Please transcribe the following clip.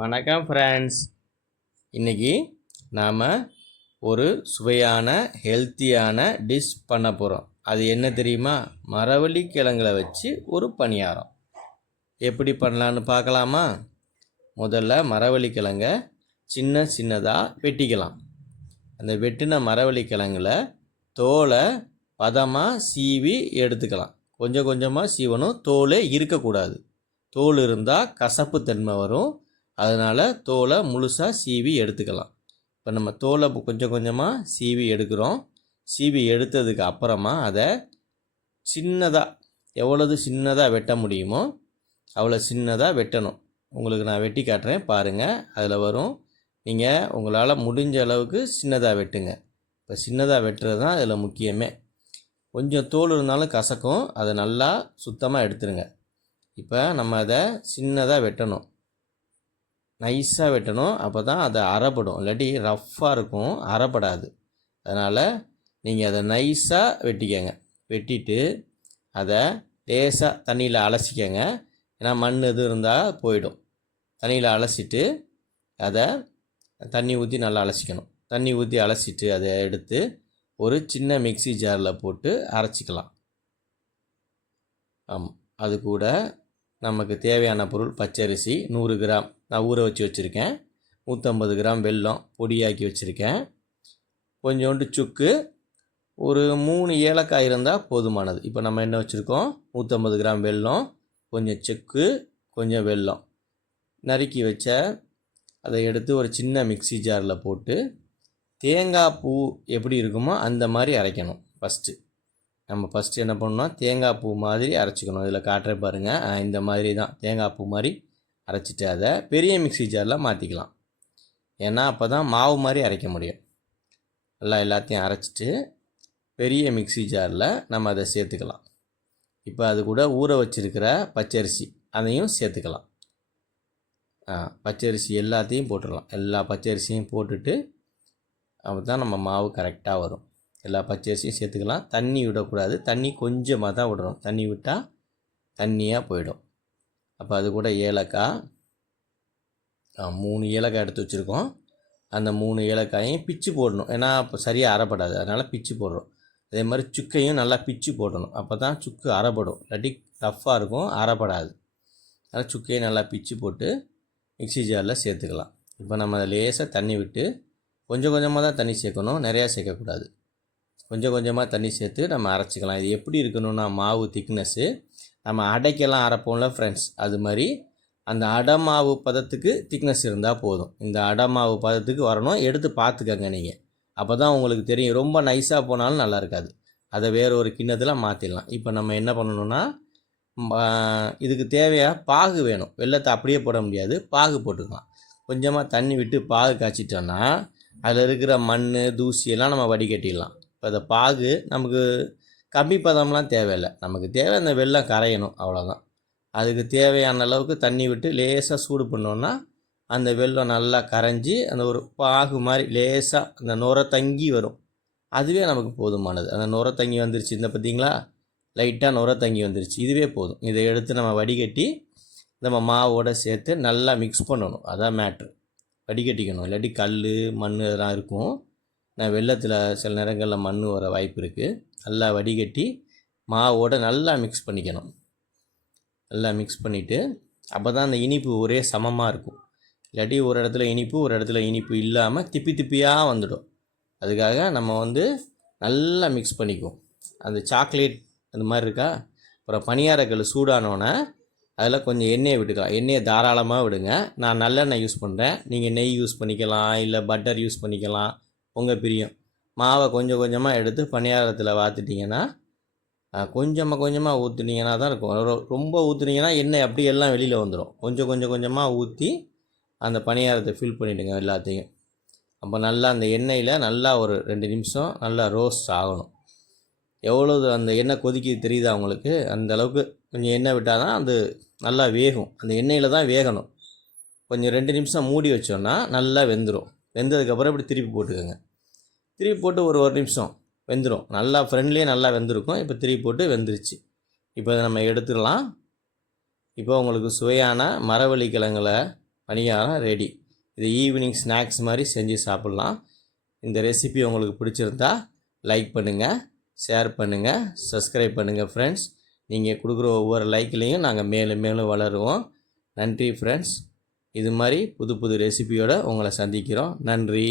வணக்கம் ஃப்ரெண்ட்ஸ். இன்றைக்கி நாம் ஒரு சுவையான ஹெல்த்தியான டிஷ் பண்ண போகிறோம். அது என்ன தெரியுமா? மரவள்ளி கிழங்குல வச்சு ஒரு பணியாரம். எப்படி பண்ணலான்னு பார்க்கலாமா? முதல்ல மரவள்ளி கிழங்க சின்ன சின்னதாக வெட்டிக்கலாம். அந்த வெட்டின மரவள்ளி கிழங்குல தோலை பதமாக சீவி எடுத்துக்கலாம். கொஞ்சம் கொஞ்சமாக சீவணும். தோலே இருக்கக்கூடாது. தோல் இருந்தால் கசப்பு தன்மை வரும். அதனால் தோலை முழுசாக சீவி எடுத்துக்கலாம். இப்போ நம்ம தோலை கொஞ்சம் கொஞ்சமாக சீவி எடுக்கிறோம். சீவி எடுத்ததுக்கு அப்புறமா அதை சின்னதாக எவ்வளவு சின்னதாக வெட்ட முடியுமோ அவ்வளோ சின்னதாக வெட்டணும். உங்களுக்கு நான் வெட்டி காட்டுறேன் பாருங்கள். அதில் வரும். நீங்கள் உங்களால் முடிஞ்ச அளவுக்கு சின்னதாக வெட்டுங்க. இப்போ சின்னதாக வெட்டுறது தான் இதில் முக்கியமே. கொஞ்சம் தோல் இருந்தாலும் கசக்கும். அதை நல்லா சுத்தமாக எடுத்துருங்க. இப்போ நம்ம அதை சின்னதாக வெட்டணும். நைஸாக வெட்டணும். அப்போ தான் அதை அரைப்படும். இல்லாட்டி ரஃப்பாக இருக்கும், அரைப்படாது. அதனால் நீங்கள் அதை நைஸாக வெட்டிக்கங்க. வெட்டிட்டு அதை லேசாக தண்ணியில் அலசிக்கங்க. ஏன்னா மண் எதுவும் இருந்தால் போயிடும். தண்ணியில் அலசிட்டு அதை தண்ணி ஊற்றி நல்லா அலசிக்கணும். தண்ணி ஊற்றி அலசிட்டு அதை எடுத்து ஒரு சின்ன மிக்ஸி ஜாரில் போட்டு அரைச்சிக்கலாம். ஆமாம், அது கூட நமக்கு தேவையான பொருள் பச்சரிசி 100 கிராம் நான் ஊற வச்சு வச்சுருக்கேன். 150 கிராம் வெல்லம் பொடியாக்கி வச்சுருக்கேன். கொஞ்சோண்டு சுக்கு, ஒரு 3 ஏலக்காய் இருந்தால் போதுமானது. இப்போ நம்ம என்ன வச்சுருக்கோம்? 150 கிராம் வெல்லம், கொஞ்சம் சுக்கு, கொஞ்சம் வெல்லம் நறுக்கி வச்ச அதை எடுத்து ஒரு சின்ன மிக்ஸி ஜாரில் போட்டு தேங்காய் பூ எப்படி இருக்குமோ அந்த மாதிரி அரைக்கணும். ஃபஸ்ட்டு என்ன பண்ணணும்? தேங்காய் பூ மாதிரி அரைச்சிக்கணும். இதில் காட்டுற பாருங்கள். இந்த மாதிரி தான் தேங்காய் பூ மாதிரி அரைச்சிட்டு அதை பெரிய மிக்ஸி ஜாரில் மாற்றிக்கலாம். ஏன்னா அப்போ தான் மாவு மாதிரி அரைக்க முடியும். எல்லாத்தையும் அரைச்சிட்டு பெரிய மிக்ஸி ஜாரில் நம்ம அதை சேர்த்துக்கலாம். இப்போ அது கூட ஊற வச்சுருக்கிற பச்சரிசி அதையும் சேர்த்துக்கலாம். பச்சரிசி எல்லாத்தையும் போட்டுடலாம். எல்லா பச்சரிசியும் போட்டுட்டு அப்போ தான் நம்ம மாவு கரெக்டாக வரும். எல்லா பச்சரிசியும் சேர்த்துக்கலாம். தண்ணி விடக்கூடாது. தண்ணி கொஞ்சமாக தான் விடணும். தண்ணி விட்டால் தண்ணியாக போயிடும். அப்போ அது கூட ஏலக்காய் 3 ஏலக்காய் எடுத்து வச்சுருக்கோம். அந்த 3 ஏலக்காயையும் பிச்சு போடணும். ஏன்னா இப்போ சரியாக அரைப்படாது. அதனால் பிச்சு போடுறோம். அதே மாதிரி சுக்கையும் நல்லா பிச்சு போடணும். அப்போ தான் சுக்கு அரைப்படும். இல்லாட்டி டஃப்பாக இருக்கும், அரைப்படாது. அதனால் சுக்கையும் நல்லா பிச்சு போட்டு மிக்ஸி ஜாரில் சேர்த்துக்கலாம். இப்போ நம்ம அதை லேசாக தண்ணி விட்டு கொஞ்சம் கொஞ்சமாக தான் தண்ணி சேர்க்கணும், நிறையா சேர்க்கக்கூடாது. கொஞ்சம் கொஞ்சமாக தண்ணி சேர்த்து நம்ம அரைச்சிக்கலாம். இது எப்படி இருக்கணும்னா மாவு திக்னஸ்ஸு நம்ம அடைக்கெல்லாம் அரைப்போம்ல ஃப்ரெண்ட்ஸ், அது மாதிரி அந்த அடை மாவு பதத்துக்கு திக்னஸ் இருந்தால் போதும். இந்த அடை மாவு பதத்துக்கு வரணும். எடுத்து பார்த்துக்கங்க நீங்கள். அப்போ தான் உங்களுக்கு தெரியும். ரொம்ப நைஸாக போனாலும் நல்லா இருக்காது. அதை வேறு ஒரு கிண்ணத்தில் மாற்றிடலாம். இப்போ நம்ம என்ன பண்ணணும்னா இதுக்கு தேவையாக பாகு வேணும். வெல்லத்தை அப்படியே போட முடியாது, பாகு போட்டுக்கலாம். கொஞ்சமாக தண்ணி விட்டு பாகு காய்ச்சிட்டோன்னா அதில் இருக்கிற மண் தூசியெல்லாம் நம்ம வடிகட்டிடலாம். இப்போ அந்த பாகு நமக்கு கம்மி பதம்லாம் தேவையில்லை. நமக்கு தேவை அந்த வெல்லம் கரையணும், அவ்வளோதான். அதுக்கு தேவையான அளவுக்கு தண்ணி விட்டு லேசாக சூடு பண்ணோன்னா அந்த வெல்லம் நல்லா கரைஞ்சி அந்த ஒரு பாகு மாதிரி லேசாக அந்த நுரை தங்கி வரும். அதுவே நமக்கு போதுமானது. அந்த நுரை தங்கி வந்துருச்சு. இந்த பார்த்திங்களா, லைட்டாக நுரை தங்கி வந்துருச்சு. இதுவே போதும். இதை எடுத்து நம்ம வடிகட்டி நம்ம மாவோடு சேர்த்து நல்லா மிக்ஸ் பண்ணணும். அதான் மேட்ரு. வடிகட்டிக்கணும். இல்லாட்டி கல் மண் இதெல்லாம் இருக்கும். நான் வெல்லத்தில் சில நேரங்களில் மண் வர வாய்ப்பு இருக்குது. நல்லா வடிகட்டி மாவோடு நல்லா மிக்ஸ் பண்ணிக்கணும். நல்லா மிக்ஸ் பண்ணிவிட்டு அப்போ தான் அந்த இனிப்பு ஒரே சமமாக இருக்கும். இல்லாட்டி ஒரு இடத்துல இனிப்பு ஒரு இடத்துல இனிப்பு இல்லாமல் திப்பி திப்பியாக வந்துடும். அதுக்காக நம்ம நல்லா மிக்ஸ் பண்ணிக்குவோம். அந்த சாக்லேட் அந்த மாதிரி இருக்கா. அப்புறம் பணியாரக்கல் சூடானோன்னே அதில் கொஞ்சம் எண்ணெயை விட்டுக்கலாம். எண்ணெயை தாராளமாக விடுங்க. நான் நல்லெண்ணெய் யூஸ் பண்ணுறேன். நீங்கள் நெய் யூஸ் பண்ணிக்கலாம், இல்லை பட்டர் யூஸ் பண்ணிக்கலாம், உங்கள் பிரியம். மாவை கொஞ்சம் கொஞ்சமாக எடுத்து பணியாரத்தில் வாத்துட்டிங்கன்னா கொஞ்சமாக ஊற்றுனீங்கன்னா தான் இருக்கும். ரொம்ப ஊற்றுனீங்கன்னா எண்ணெய் அப்படியே எல்லாம் வெளியில் வந்துடும். கொஞ்சமாக ஊற்றி அந்த பணியாரத்தை ஃபில் பண்ணிவிடுங்க எல்லாத்தையும். அப்போ நல்லா அந்த எண்ணெயில் நல்லா ஒரு 2 நிமிஷம் நல்லா ரோஸ்ட் ஆகணும். எவ்வளவு அந்த எண்ணெய் கொதிக்க தெரியுதா உங்களுக்கு? அந்த அளவுக்கு கொஞ்சம் எண்ணெய் விட்டால் தான் அது நல்லா வேகும். அந்த எண்ணெயில் தான் வேகணும். கொஞ்சம் 2 நிமிஷம் மூடி வச்சோன்னா நல்லா வெந்துடும். வெந்ததுக்கப்புறம் இப்படி திருப்பி போட்டுக்கோங்க. திருப்பி போட்டு ஒரு நிமிஷம் வெந்துடும். நல்லா ஃப்ரெண்ட்லேயே நல்லா வெந்திருக்கும். இப்போ திருப்பி போட்டு வெந்துருச்சு. இப்போ அதை நம்ம எடுத்துடலாம். இப்போ உங்களுக்கு சுவையான மரவள்ளி கிழங்குல பணியாரம் ரெடி. இது ஈவினிங் ஸ்நாக்ஸ் மாதிரி செஞ்சு சாப்பிட்லாம். இந்த ரெசிபி உங்களுக்கு பிடிச்சிருந்தா லைக் பண்ணுங்கள், ஷேர் பண்ணுங்கள், சப்ஸ்கிரைப் பண்ணுங்கள் ஃப்ரெண்ட்ஸ். நீங்கள் கொடுக்குற ஒவ்வொரு லைக்லேயும் நாங்கள் மேலும் மேலும் வளருவோம். நன்றி ஃப்ரெண்ட்ஸ். இது மாதிரி புது புது ரெசிபியோடு உங்களை சந்திக்கிறோம். நன்றி.